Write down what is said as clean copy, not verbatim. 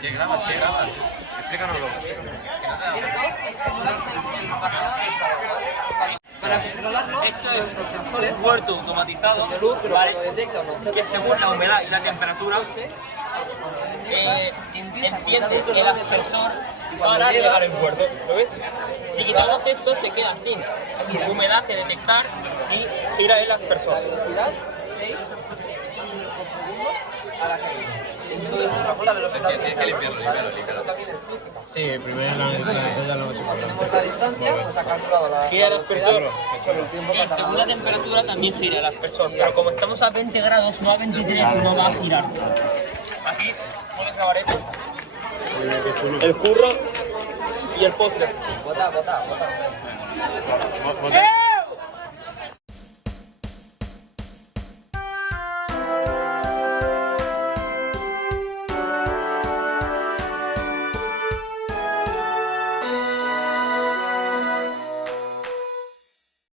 ¿Qué grabas? ¿Qué grabas? Explícanoslo. Para controlarlo, Esto es un puerto automatizado, ¿vale? Que según la humedad y la temperatura enciende el aspersor para llegar al puerto. ¿Lo ves? Si quitamos esto se queda sin humedad que detectar y gira el aspersor. velocidad 6 segundos a la caída. Entonces, una cosa de los Tienes que limpiarlo. eso también es física. Sí, primero la lo más importante. Por la distancia, pues ha calculado la Gira el aspersor con el tiempo que y ha según tardado. la temperatura también gira el aspersor. Pero como estamos a 20 grados, no a 23, no va a girar. Aquí puedes grabar esto, el curro y el postre. Bota. Bota.